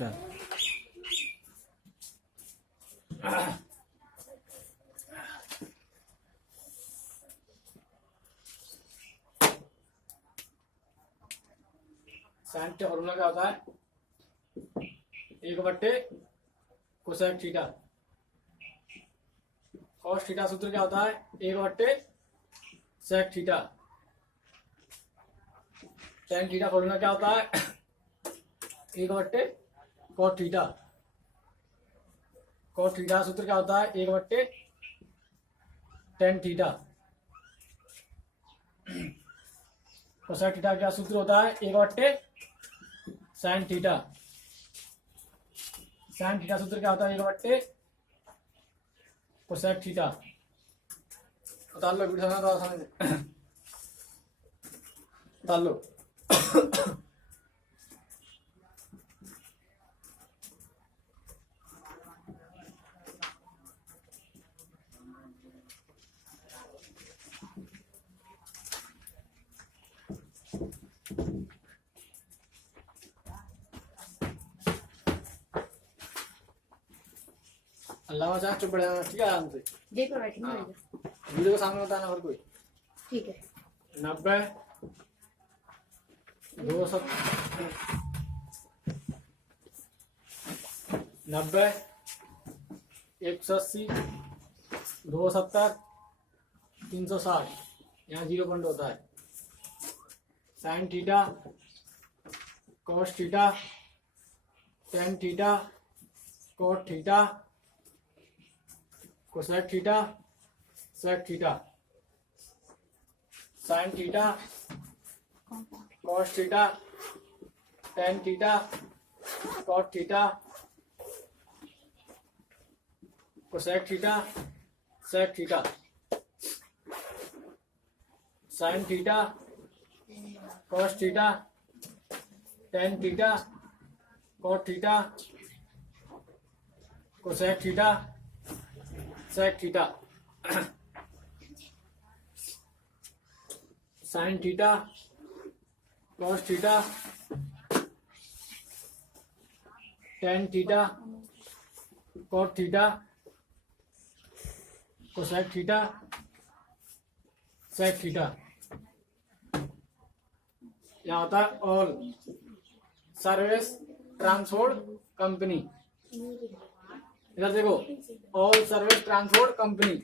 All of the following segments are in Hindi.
चल साइन का फॉर्मूला क्या होता है? 1/, कोसेक थीटा। कॉस थीटा सूत्र क्या होता है? 1/, sec theta. Tan theta formula क्या होता है? 1/, कॉट थीटा। कॉट थीटा सूत्र क्या होता है? 1/, टेन थीटा। कोसेक थीटा क्या सूत्र होता है? 1/, साइन थीटा। साइन थीटा सूत्र क्या होता है? 1/, कोसेक थीटा। उतार लो वीडियो तो समझ उतार लो। अल्लाह चाह चुप बैठ जाना, ठीक है? आराम से देखो बैठेंगे। वीडियो के सामने बताना और कोई। ठीक है। 90, 270, 90, 180, 270, 360। यहाँ 0 पॉइंट होता है। Sine theta, cos theta, tan theta, cot theta, cosec theta, sec theta. Sine theta, cos theta, tan theta, cot theta, cosec theta, sec theta. Sine theta, cos theta, tan theta, cot theta, cosec theta, sec theta. Sine theta, cos theta, tan theta, cot theta, cosec theta, sec theta. यहाँ होता है ऑल सर्विस ट्रांसपोर्ट कंपनी। इधर देखो, all service transport company.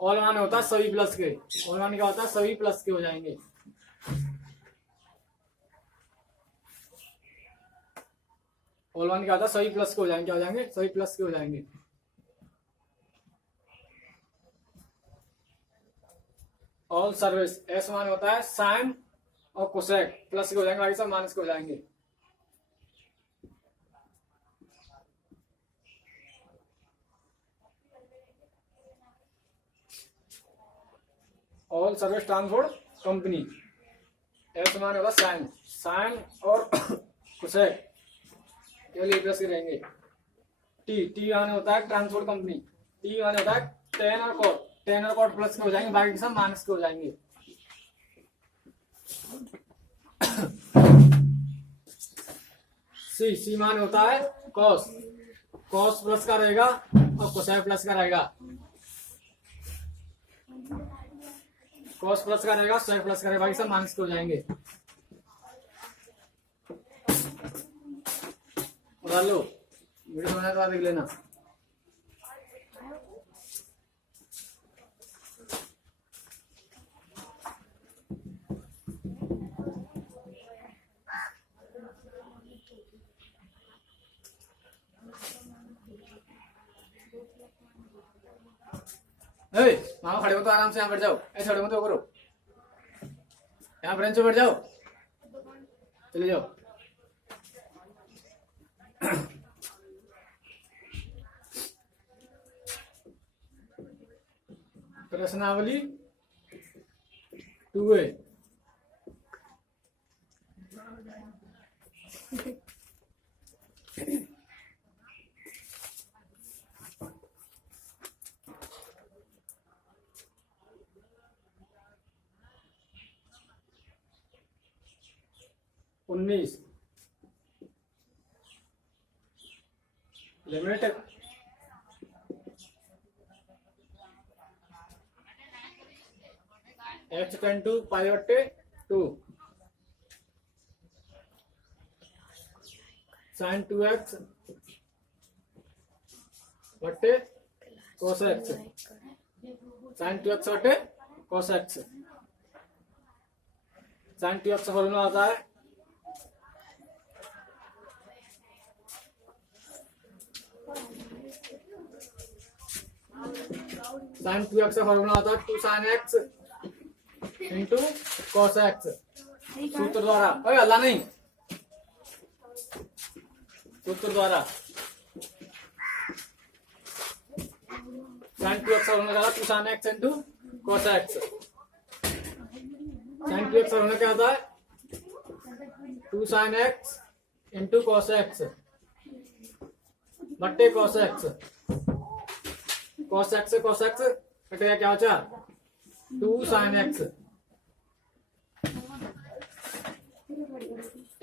All माने होता है सभी प्लस के। ऑल माने क्या होता है? सभी प्लस के हो जाएंगे। ऑल माने क्या होता है? सभी प्लस के हो जाएंगे। क्या हो जाएंगे? सभी प्लस के हो जाएंगे। ऑल सर्विस, एस माने होता है साइन और कोसेक, प्लस के हो जाएंगे, बाकी सब माइनस के हो जाएंगे। All service transport company. S माने होगा साइन, साइन और कोसेक केवल प्लस के रहेंगे। टी, टी माने होता है ट्रांसपोर्ट कंपनी। टी माने होता है टेन और कॉट, टेन और कॉट प्लस के हो जाएंगे, बाकी सब माइनस के हो जाएंगे। सी, सी माने होता है कॉस, कॉस प्लस का रहेगा और कोसेक प्लस का रहेगा। कॉस प्लस का रहेगा, सेक प्लस का रहेगा, बाकी सब माइनस के हो जाएंगे। उतार लो वीडियो बनाने के बाद देख लेना। वहां खड़े हो तो आराम से यहाँ बैठ जाओ। ऐसे खड़े हो तो करो, यहाँ बेंच पे बैठ जाओ, चले जाओ। प्रश्नावली 2A। उन्नीस लिमिट x टेन टू पाई बट्टे 2 साइन 2x बट्टे cos x साइन 2x बट्टे cos x साइन 2x का फॉर्मूला आता है साइन 2x का फॉर्मूला आता है 2 sine x into cos x सूत्र द्वारा। ओए अल्लाह नहीं, सूत्र द्वारा साइन 2x का फॉर्मूला क्या 2 sine x into cos x। Sine 2x का फॉर्मूला क्या आता है 2 sine x into cos x बट्टे cos x। cos x से cos x कटेगा क्या बचा 2 साइन x।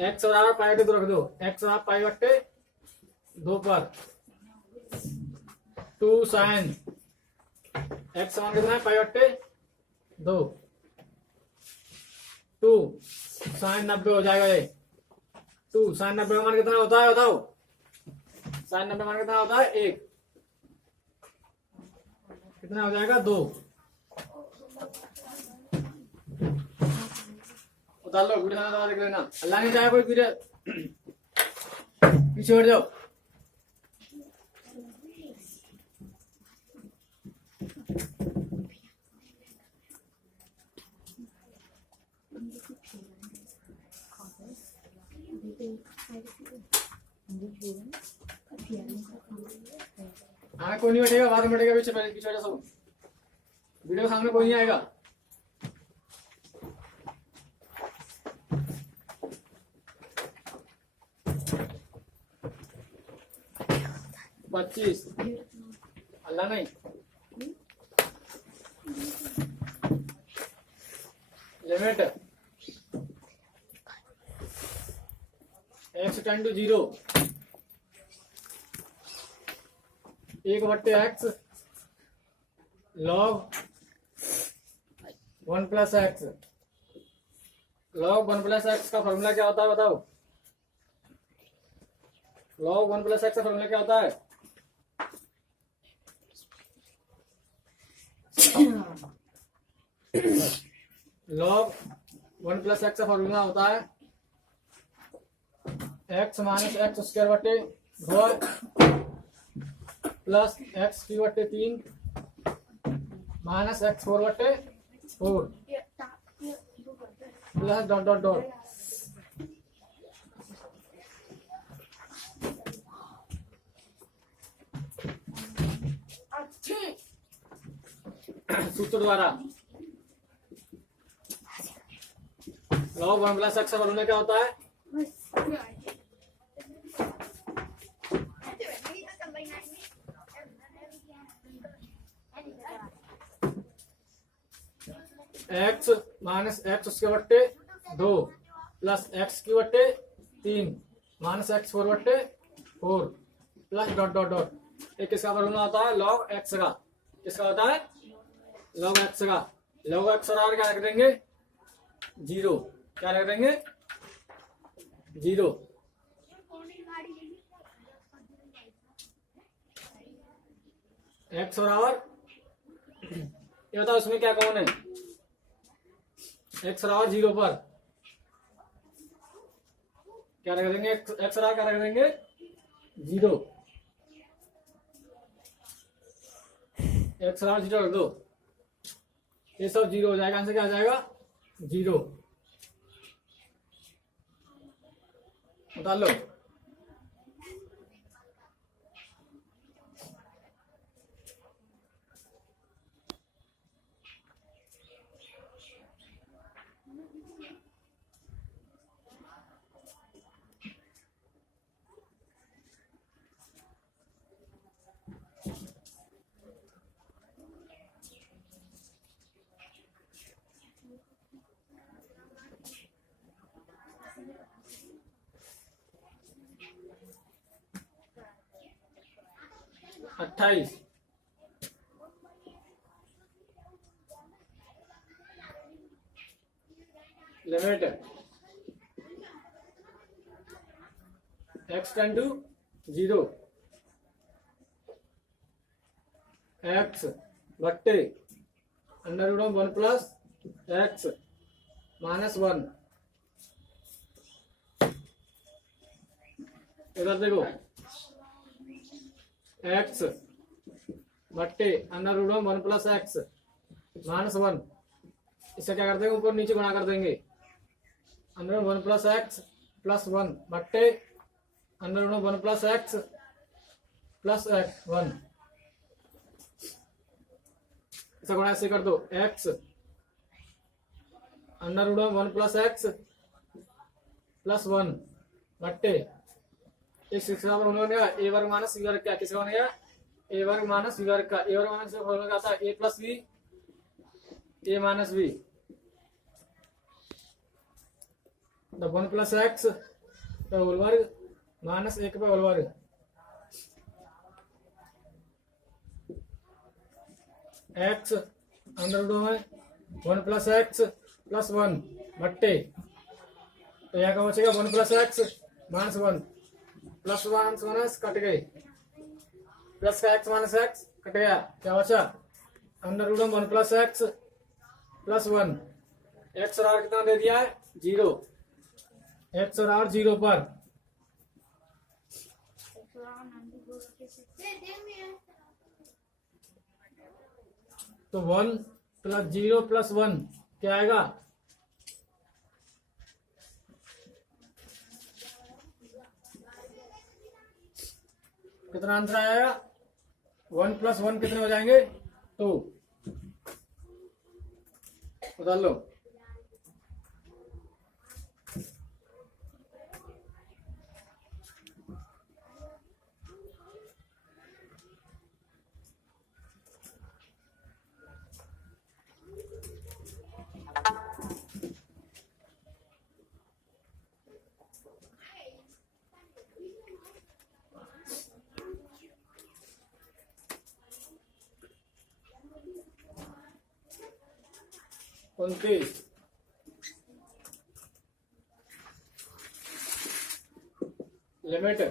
x बराबर पाई बट्टे 2 रख दो, x बराबर पाई बट्टे 2 पर 2 साइन x समान कितना है पाई बट्टे 2 2 साइन 90 हो जाएगा ये 2 साइन 90 का मान कितना होता है बताओ। साइन 90 मान कितना होता है 1 कितना हो जाएगा 2 उतार लो वीडियो दबा देख लेना। अल्लाह नहीं चाहे कोई वीडियो पीछे हट जाओ। हाँ कोई नहीं बैठेगा, बाद में बैठेगा पीछे पीछे हट जाओ सब। वीडियो के सामने कोई नहीं आएगा। पच्चीस अल्लाह नहीं लिमिट x टेन टू 0 1 बट्टे x log 1 plus x. log 1 plus x का फॉर्मूला क्या होता है बताओ। log 1 प्लस एक्स का फॉर्मूला क्या होता है log 1 प्लस एक्स का फॉर्मूला होता है x माइनस एक्स स्क्वायर बटे 2 प्लस एक्स की बटे 3 माइनस एक्स 4 बटे 4 प्लस डॉट डॉट डॉट। सूत्र द्वारा log 1 प्लस एक्स का फॉर्मूला क्या होता है x माइनस एक्स उसके बट्टे 2 प्लस एक्स की बट्टे 3 माइनस एक्स 4 बट्टे 4 प्लस डॉट डॉट डॉट। एक किसका फॉर्मूला होता है log x का। किसका होता है log x का। log x और क्या रख देंगे 0। क्या रख देंगे 0। x बराबर ये बताओ उसमें क्या कौन है x बराबर 0 पर क्या रख देंगे x बराबर क्या रख देंगे 0। x बराबर 0 रख दो, ये सब 0 हो जाएगा। आंसर क्या आ जाएगा 0। बता लो 28 limit x tend to 0 x बट्टे under root of 1 plus x minus 1। इधर देखो x बट्टे under root of 1 plus x minus 1। इससे क्या करते हैं, ऊपर नीचे गुणा कर देंगे। Under root 1 plus x plus 1 बट्टे under root of 1 plus x plus 1। इसे गुणा ऐसे कर दो, x under root of 1 plus x plus 1 बट्टे एक शिक्षा में उन्होंने ए वर्ग माइनस सी वर्ग क्या किसका बनेगा, ए वर्ग माइनस सी वर्ग का। ए वर्ग माइनस फॉर्मूला आता है ए प्लस बी ए माइनस बी। 1 प्लस एक्स का होल वर्ग माइनस 1 का होल वर्ग। एक्स अंडर रूट में 1 प्लस एक्स प्लस 1 बट्टे, तो यहाँ का बचेगा 1 plus x minus 1 plus 1 minus cut गए, प्लस का एक्स माइनस एक्स कट गया, क्या बचा अंडर रूट में 1 प्लस एक्स प्लस 1। एक्स और आर कितना दे दिया है 0, एक्स और आर 0 पर, तो 1 प्लस 0 प्लस 1 क्या आएगा, कितना आंसर आएगा 1 प्लस 1 कितने हो जाएंगे 2। बता लो। उनतीस लिमिट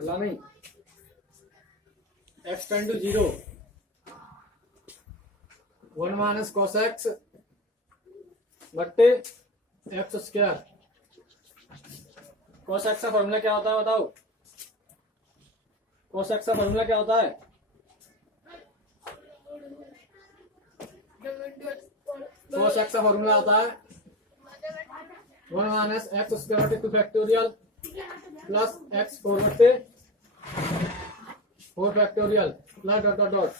नहीं x tend to 0 1 minus cos x बट्टे एक्स स्क्वायर। कॉस एक्स का फॉर्मूला क्या होता है बताओ, कॉस एक्स का फॉर्मूला क्या होता है, cos x का फॉर्मूला आता है 1 माइनस एक्स स्क्वायर बटे 2 फैक्टोरियल प्लस एक्स 4 बटे 4 factorial plus dot dot dot.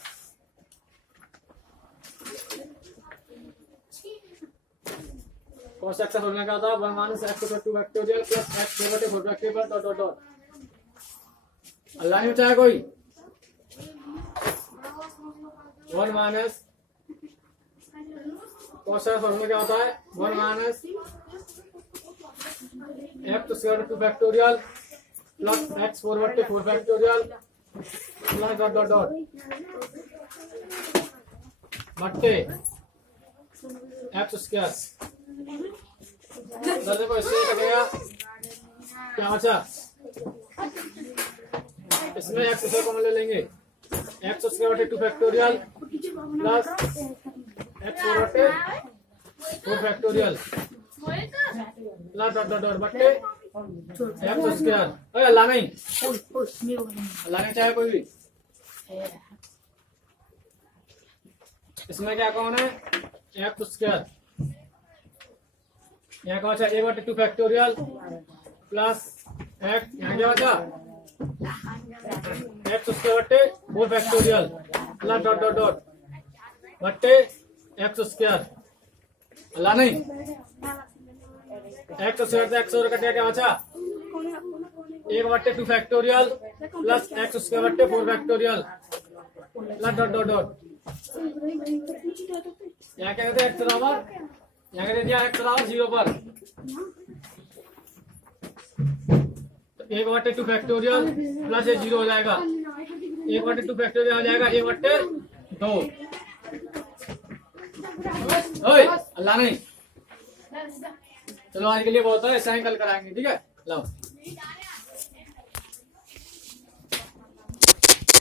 cos x का फॉर्मूला क्या होता है 1 माइनस एक्स बटे 2 फैक्टोरियल प्लस एक्स 4 बटे 4 फैक्टोरियल डॉट डॉट डॉट। अल्लाह ने चाहे कोई 1 माइनस cos का फॉर्मूला क्या होता है 1 minus x square 2 factorial plus x 4 बटे 4 factorial plus dot dot dot बट्टे एक्स स्क्वायर। देखो इससे लगेगा क्या बचा, इसमें एक्स स्क्वायर कॉमन ले लेंगे, एक्स स्क्वायर बटे 2 फैक्टोरियल प्लस एक्स 4 बटे 4 factorial plus dot dot dot बट्टे एक्स स्क्वायर। अरे अल्लाह नहीं, अल्लाह नहीं चाहे कोई भी। इसमें क्या कौन है एक्स स्क्वायर, यहाँ का बचा 1 बटे 2 फैक्टोरियल प्लस एक्स, यहाँ क्या बचा एक्स स्क्वायर बटे 4 factorial plus dot dot dot बट्टे एक्स स्क्वायर। अल्लाह नहीं, एक्स स्क्वायर से एक्स और कटेगा क्या बचा 1 बट्टे 2 फैक्टोरियल प्लस एक्स स्क्वायर बट्टे 4 factorial plus dot dot dot. यहाँ क्या कहते हैं एक्स बराबर, यहाँ कहते दिया एक्स बराबर 0 पर, तो 1 बट्टे 2 फैक्टोरियल प्लस ये 0 हो जाएगा 1/2 फैक्टोरियल हो जाएगा 1/2। ओए अल्लाह नहीं। चलो आज के लिए बहुत है, साइन कल कराएंगे, ठीक है। लो